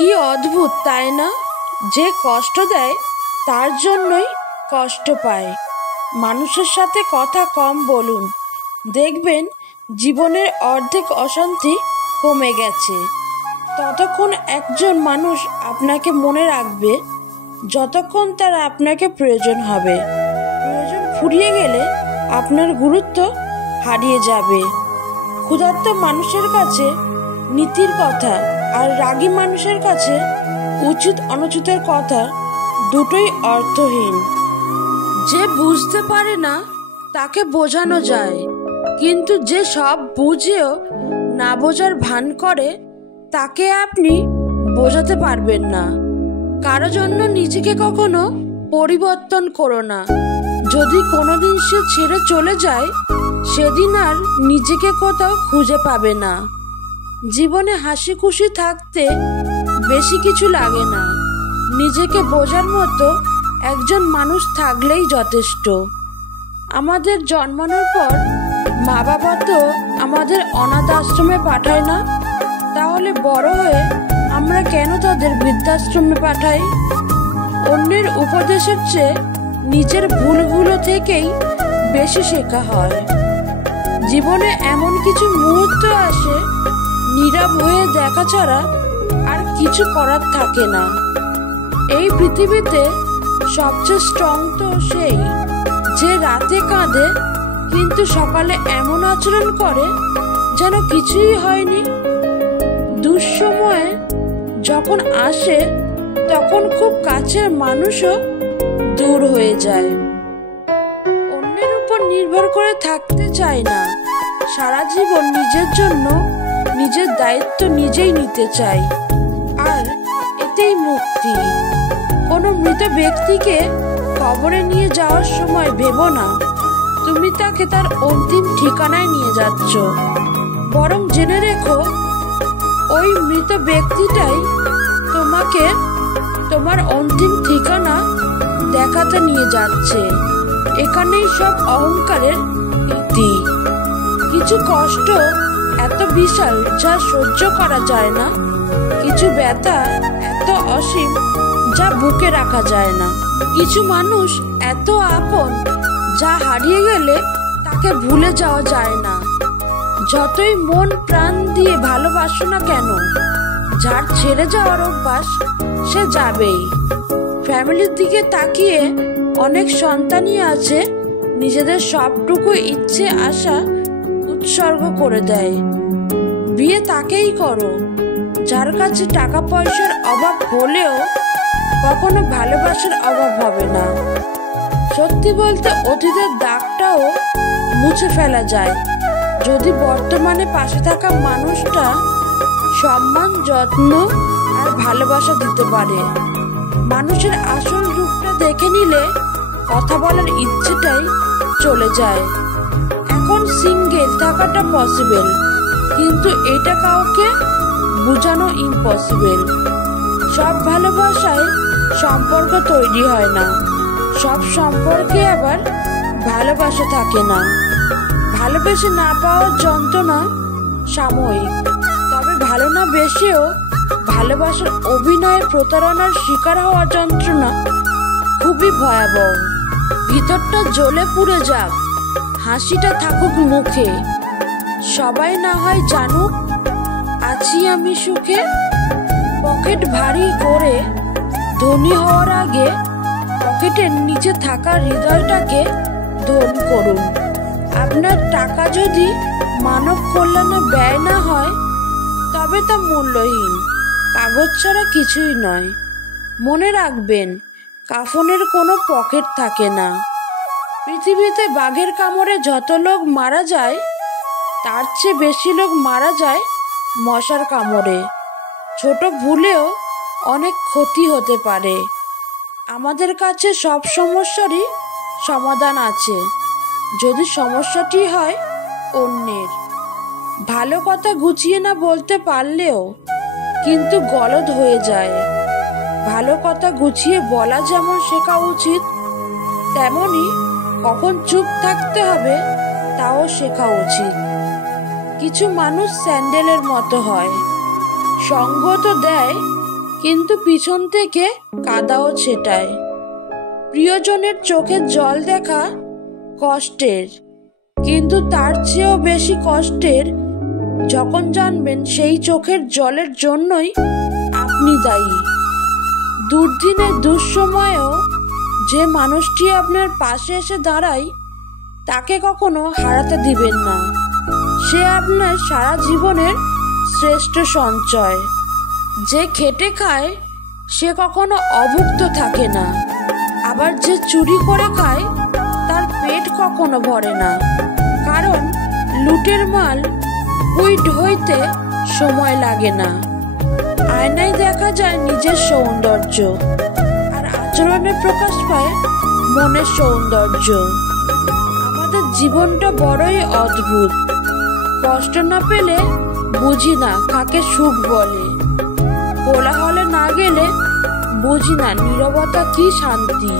কি অদ্ভুত তাই না? যে কষ্ট দেয় তার জন্যই কষ্ট পায়। মানুষের সাথে কথা কম বলুন, দেখবেন জীবনের অর্ধেক অশান্তি কমে গেছে। ততক্ষণ একজন মানুষ আপনাকে মনে রাখবে যতক্ষণ তার আপনাকে প্রয়োজন হবে। প্রয়োজন ফুরিয়ে গেলে আপনার গুরুত্ব হারিয়ে যাবে। ক্ষুধার্ত মানুষের কাছে নীতির কথা আর রাগী মানুষের কাছে উচিত অনুচিতের কথা দুটোই অর্থহীন। যে বুঝতে পারে না তাকে বোঝানো যায়, কিন্তু যে সব বুঝেও না বোঝার ভান করে তাকে আপনি বোঝাতে পারবেন না। কারো জন্য নিজেকে কখনো পরিবর্তন করো না। যদি কোনোদিন সে ছেড়ে চলে যায়, সেদিন আর নিজেকে কোথাও খুঁজে পাবে না। জীবনে হাসি খুশি থাকতে বেশি কিছু লাগে না। নিজেকে বোঝার মতো একজন মানুষ থাকলেই যথেষ্ট। আমাদের জন্মানোর পর মা বাবা তো আমাদের অনাথ আশ্রমে পাঠায় না, তাহলে বড় হয়ে আমরা কেন তাদের বৃদ্ধাশ্রমে পাঠাই? অন্যের উপদেশের চেয়ে নিজের ভুলগুলো থেকেই বেশি শেখা হয়। জীবনে এমন কিছু মুহূর্ত আসে, নীরব হয়ে দেখা ছাড়া আর কিছু করার থাকে না। এই পৃথিবীতে সবচেয়ে স্ট্রং তো সেই যে রাতে কাঁদে কিন্তু সকালে এমন আচরণ করে যেন কিছুই হয়নি। দুঃসময়ে যখন আসে তখন খুব কাছের মানুষও দূর হয়ে যায়। অন্যের উপর নির্ভর করে থাকতে চায় না। সারা জীবন নিজের জন্য নিজের দায়িত্ব নিজেই নিতে চাই, আর এতেই মুক্তি। কোনো মৃত ব্যক্তিকে কবরে নিয়ে যাওয়ার সময় ভেবো না তুমি তাকে তার অন্তিম ঠিকানায় নিয়ে যাচ্ছ, বরং জেনে রেখো ওই মৃত ব্যক্তিটাই তোমাকে তোমার অন্তিম ঠিকানা দেখাতে নিয়ে যাচ্ছে। এখানেই সব অহংকারের ইতি। কিছু কষ্ট এত বিশাল যা সহ্য করা যায় না, কিছু ব্যথা এত অসীম যা বুকে রাখা যায় না। কিছু মানুষ এত আপন যা হারিয়ে গেলে তাকে ভুলে যাওয়া যায় না। যতই মন প্রাণ দিয়ে ভালোবাসো না কেন, যার ছেড়ে যাওয়ার অভ্যাস সে যাবেই। ফ্যামিলির দিকে তাকিয়ে অনেক সন্তানই আছে নিজেদের সবটুকু ইচ্ছে আশা উৎসর্গ করে দেয়। বিয়ে তাকেই করো যার কাছে টাকা পয়সার অভাব হলেও কখনো ভালোবাসার অভাব হবে না। সত্যি বলতে অতীতের দাগটাও মুছে ফেলা যায় যদি বর্তমানে পাশে থাকা মানুষটা সম্মান, যত্ন আর ভালোবাসা দিতে পারে। মানুষের আসল রূপটা দেখে নিলে কথা বলার ইচ্ছেটাই চলে যায়। এখন সিঙ্গেল থাকাটা পসিবল, কিন্তু এটা কাউকে বোঝানো ইম্পসিবল। সব ভালোবাসায় সম্পর্ক তৈরি হয় না, সব সম্পর্কে আবার ভালোবাসা থাকে না। ভালোবেসে না পাওয়ার যন্ত্রণা সাময়িক, তবে ভালো না বেসেও ভালোবাসার অভিনয়ে প্রতারণার শিকার হওয়ার যন্ত্রণা খুবই ভয়াবহ। ভিতরটা জ্বলে পুড়ে যাক, হাসিটা থাকুক মুখে, সবাই না হয় জানুক আছি আমি সুখে। পকেট ভারী করে ধনী হওয়ার আগে পকেটের নিচে থাকা হৃদয়টাকে ধন করুন। আপনার টাকা যদি মানব কল্যাণে ব্যয় না হয় তবে তা মূল্যহীন, কাগজ ছাড়া কিছুই নয়। মনে রাখবেন, কাফনের কোনো পকেট থাকে না। পৃথিবীতে বাঘের কামড়ে যত লোক মারা যায় তার চেয়ে বেশি লোক মারা যায় মশার কামড়ে। ছোট ভুলেও অনেক ক্ষতি হতে পারে। আমাদের কাছে সব সমস্যারই সমাধান আছে যদি সমস্যাটি হয় অন্যের। ভালো কথা গুছিয়ে না বলতে পারলেও কিন্তু গলদ হয়ে যায়। ভালো কথা গুছিয়ে বলা যেমন শেখা উচিত, তেমনি কখন চুপ থাকতে হবে তাও শেখা উচিত। কিছু মানুষ স্যান্ডেলের মতো হয়, সঙ্গ তো দেয় কিন্তু পিছন থেকে কাদাও ছেটায়। প্রিয়জনের চোখের জল দেখা কষ্টের, কিন্তু তার চেয়েও বেশি কষ্টের যখন জানবেন সেই চোখের জলের জন্যই আপনি দায়ী। দুর্দিনে দুঃসময়েও যে মানুষটি আপনার পাশে এসে দাঁড়ায় তাকে কখনো হারাতে দিবেন না। সে আপনার সারা জীবনের শ্রেষ্ঠ সঞ্চয়। যে খেটে খায় সে কখনো অভুক্ত থাকে না, আবার যে চুরি করে খায় তার পেট কখনো ভরে না। কারণ লুটের মাল কুইট হইতে সময় লাগে না। আয়নায় দেখা যায় নিজের সৌন্দর্য, আর আচরণে প্রকাশ পায় মনের সৌন্দর্য। আমাদের জীবনটা বড়ই অদ্ভুত। কষ্ট না পেলে বুঝি না কাকে সুখ বলে, কোলাহলে না গেলে বুঝি না নীরবতা কি শান্তি।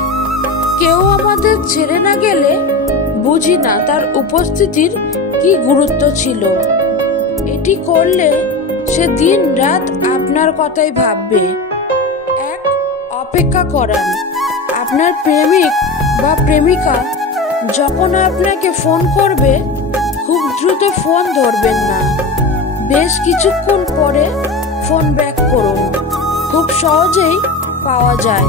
কেউ আমাদের ছেড়ে না গেলে বুঝি না তার উপস্থিতির কি গুরুত্ব ছিল। এটি করলে সে দিন রাত আপনার কথাই ভাববে। এক, অপেক্ষা করান। আপনার প্রেমিক বা প্রেমিকা যখন আপনাকে ফোন করবে খুব দ্রুত ফোন ধরবেন না। বেশ কিছুক্ষণ পরে ফোন ব্যাক করুন। খুব সহজেই পাওয়া যায়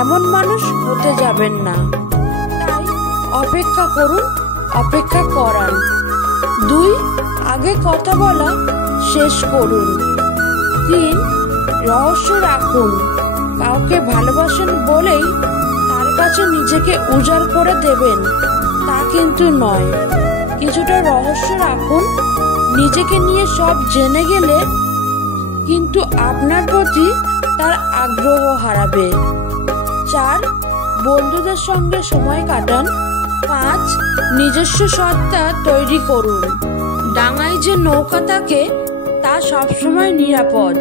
এমন মানুষ হতে যাবেন না। তাই অপেক্ষা করুন, অপেক্ষা করান। 2, আগে কথা বলা শেষ করুন। 3, রহস্য রাখুন। কাউকে ভালোবাসেন বলেই তার কাছে নিজেকে উজাড় করে দেবেন তা কিন্তু নয়। কিছুটা রহস্য রাখুন। নিজেকে নিয়ে সব জেনে গেলে কিন্তু আপনার প্রতি তার আগ্রহ হারাবে। 4, বন্ধুদের সঙ্গে সময় কাটান। 5, নিজস্ব সত্তা তৈরি করুন। ডাঙায় যে নৌকা থাকে তা সবসময় নিরাপদ,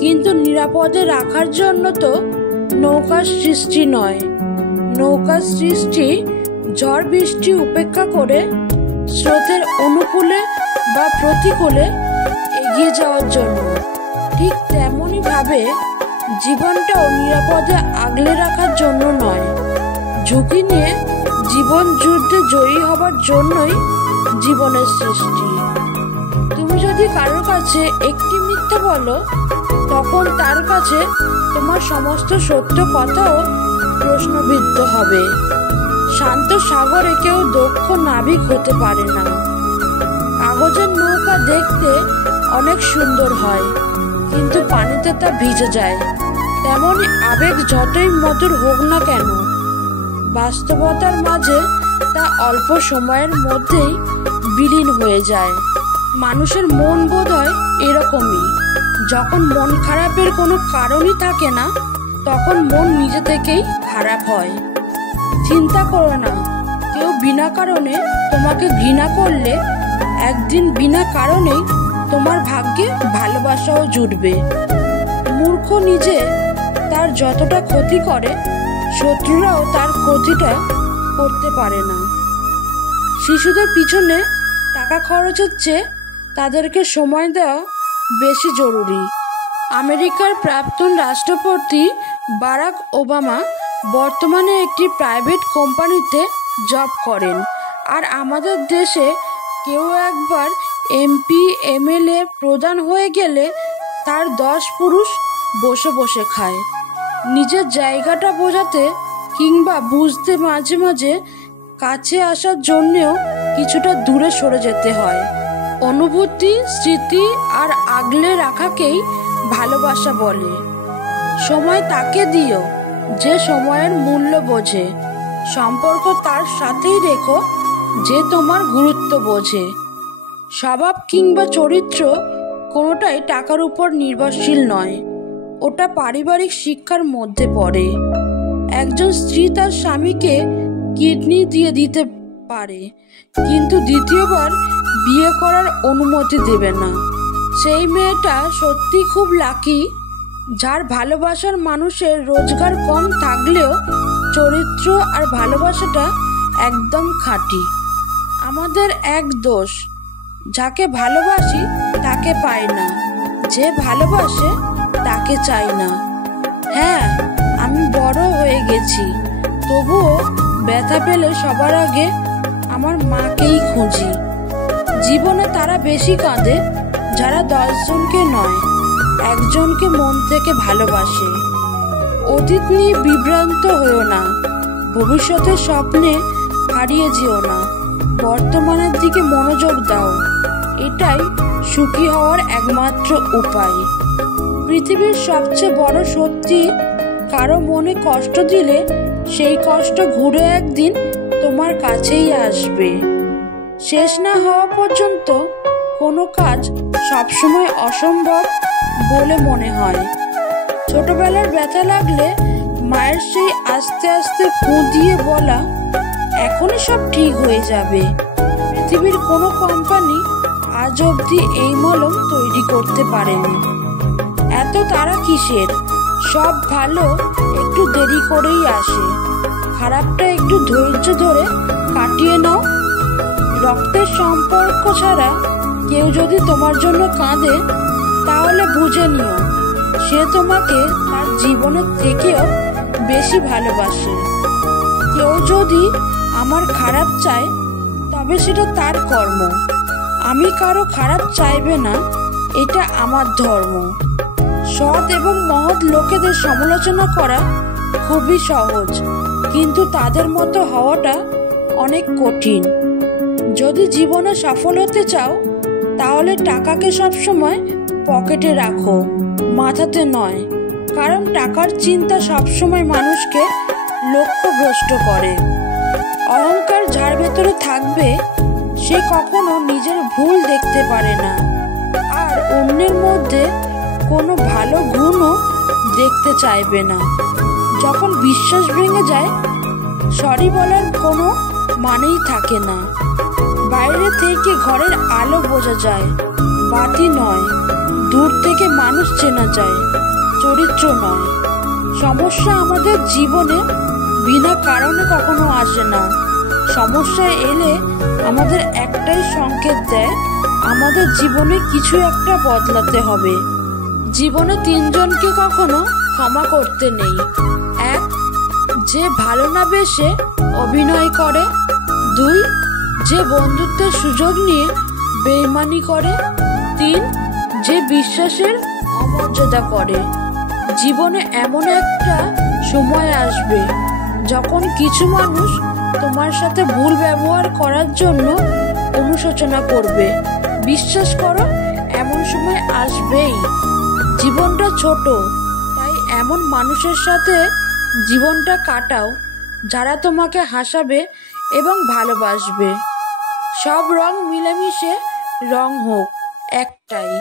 কিন্তু নিরাপদে রাখার জন্য তো নৌকার সৃষ্টি নয়। নৌকার সৃষ্টি ঝড় বৃষ্টি উপেক্ষা করে স্রোতের অনুকূলে বা প্রতিকূলে এগিয়ে যাওয়ার জন্য। ঠিক তেমনই ভাবে জীবনটাও নিরাপদে আগলে রাখার জন্য নয়, ঝুঁকি নিয়ে জীবন যুদ্ধে জয়ী হবার জন্যই জীবনের সৃষ্টি। তুমি যদি কারোর কাছে একটি মিথ্যে বলো তখন তার কাছে তোমার সমস্ত সত্য কথাও প্রশ্নবিদ্ধ হবে। শান্ত সাগরে কেউ দক্ষ নাবিক হতে পারে না। কাগজের নৌকা দেখতে অনেক সুন্দর হয়, কিন্তু পানিতে তা ভিজে যায়। তেমনই আবেগ যতই মধুর হোক না কেন, বাস্তবতার মাঝে তা অল্প সময়ের মধ্যেই বিলীন হয়ে যায়। মানুষের মন বোধহয় এরকমই। যখন মন খারাপের কোনো কারণই থাকে না তখন মন নিজে থেকেই খারাপ হয়। চিন্তা করো না, কেউ বিনা কারণে তোমাকে ঘৃণা করলে একদিন বিনা কারণেই তোমার ভাগ্যে ভালোবাসাও জুটবে। মূর্খ নিজে তার যতটা ক্ষতি করে শত্রুরাও তার ক্ষতিটা করতে পারে না। শিশুদের পিছনে টাকা খরচের চেয়ে তাদেরকে সময় দেওয়া বেশি জরুরি। আমেরিকার প্রাক্তন রাষ্ট্রপতি বারাক ওবামা বর্তমানে একটি প্রাইভেট কোম্পানিতে জব করেন, আর আমাদের দেশে কেউ একবার এমপি এমএলএ প্রধান হয়ে গেলে তার 10 পুরুষ বসে বসে খায়। নিজের জায়গাটা বোঝাতে কিংবা বুঝতে মাঝে মাঝে কাছে আসার জন্যেও কিছুটা দূরে সরে যেতে হয়। অনুভূতি, স্মৃতি আর আগলে রাখাকেই ভালোবাসা বলে। সময় তাকে দিও যে সময়ের মূল্য বোঝে। সম্পর্ক তার সাথেই রেখো যে তোমার গুরুত্ব বোঝে। স্বভাব কিংবা চরিত্র কোনোটাই টাকার উপর নির্ভরশীল নয়, ওটা পারিবারিক শিক্ষার মধ্যে পড়ে। একজন স্ত্রী তার স্বামীকে কিডনি দিয়ে দিতে পারে, কিন্তু দ্বিতীয়বার বিয়ে করার অনুমতি দেবে না। সেই মেয়েটা সত্যি খুব লাকি যার ভালোবাসার মানুষের রোজগার কম থাকলেও চরিত্র আর ভালোবাসাটা একদম খাঁটি। আমাদের এক দোষ, যাকে ভালোবাসি তাকে পাই না, যে ভালোবাসে তাকে চাই না। হ্যাঁ, আমি বড় হয়ে গেছি, তবুও ব্যথা পেলে সবার আগে আমার মাকেই খুঁজি। জীবনে তারা বেশি কাঁদে যারা 10 জনকে নয়, একজনকে মন থেকে ভালোবাসে। অতীত নিয়ে বিভ্রান্ত হয়েও না, ভবিষ্যতের স্বপ্নে হারিয়ে যেও না। বর্তমানের দিকে মনোযোগ দাও, এটাই সুখী হওয়ার একমাত্র উপায়। পৃথিবীর সবচেয়ে বড় সত্যি, কারো মনে কষ্ট দিলে সেই কষ্ট ঘুরে একদিন তোমার কাছেই আসবে। শেষ না হওয়া পর্যন্ত কোনো কাজ সবসময় অসম্ভব বলে মনে হয়। ছোটবেলার ব্যথা লাগলে মায়ের সেই আস্তে আস্তে ফু দিয়ে বলা, এখনই সব ঠিক হয়ে যাবে। পৃথিবীর কোনো কোম্পানি আজ অবধি এই মলম তৈরি করতে পারেনি। এত তারা কিসের? সব ভালো একটু দেরি করেই আসে। খারাপটা একটু ধৈর্য ধরে কাটিয়ে নাও। রক্তের সম্পর্ক ছাড়া কেউ যদি তোমার জন্য কাঁদে, তাহলে বুঝে নিও সে তোমাকে তার জীবনের থেকেও বেশি ভালোবাসে। কেউ যদি আমার খারাপ চায়, তবে সেটা তার কর্ম। আমি কারো খারাপ চাইবে না, এটা আমার ধর্ম। সৎ এবং মহৎ লোকেদের সমালোচনা করা খুবই সহজ, কিন্তু তাদের মতো হওয়াটা অনেক কঠিন। যদি জীবনে সফল হতে চাও, তাহলে টাকাকে সবসময় পকেটে রাখো, মাথাতে নয়। কারণ টাকার চিন্তা সবসময় মানুষকে লক্ষ্যভ্রষ্ট করে। অহংকার যার ভেতরে থাকবে, সে কখনো নিজের ভুল দেখতে পারে না, আর অন্যের মধ্যে কোনো ভালো গুণও দেখতে চাইবে না। যখন বিশ্বাস ভেঙে যায়, সরি বলার কোনো মানেই থাকে না। বাইরে থেকে ঘরের আলো বোঝা যায়, বাতি নয়। দূর থেকে মানুষ চেনা যায়, চরিত্র নয়। সমস্যা আমাদের জীবনে বিনা কারণে কখনো আসে না। সমস্যা এলে আমাদের একটাই সংকেত দেয়, আমাদের জীবনে কিছু একটা বদলাতে হবে। জীবনে 3 জনকে কখনো ক্ষমা করতে নেই। 1, যে ভালো না বেসে অভিনয় করে। 2, যে বন্ধুত্বের সুযোগ নিয়ে বেইমানি করে। 3, যে বিশ্বাসের অমর্যাদা করে। জীবনে এমন একটা সময় আসবে যখন কিছু মানুষ তোমার সাথে ভুল ব্যবহার করার জন্য অনুশোচনা করবে। বিশ্বাস করো, এমন সময় আসবেই। জীবনটা ছোট, তাই এমন মানুষের সাথে জীবনটা কাটাও যারা তোমাকে হাসাবে এবং ভালোবাসবে। সব রং মিলেমিশে রং হোক একটাই,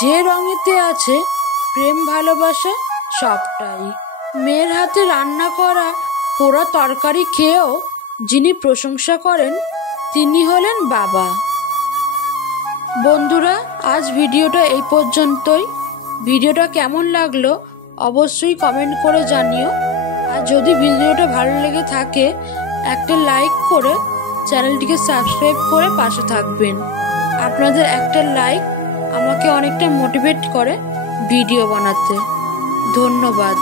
যে রঙেতে আছে প্রেম ভালোবাসা সবটাই। মেয়ের হাতে রান্না করা পোড়া তরকারি খেয়েও যিনি প্রশংসা করেন, তিনি হলেন বাবা। বন্ধুরা, আজ ভিডিওটা এই পর্যন্তই। ভিডিওটা কেমন লাগলো অবশ্যই কমেন্ট করে জানিও। আর যদি ভিডিওটা ভালো লেগে থাকে, একটা লাইক করে চ্যানেলটিকে সাবস্ক্রাইব করে পাশে থাকবেন। আপনাদের একটা লাইক আমাকে অনেকটা মোটিভেট করে ভিডিও বানাতে। ধন্যবাদ।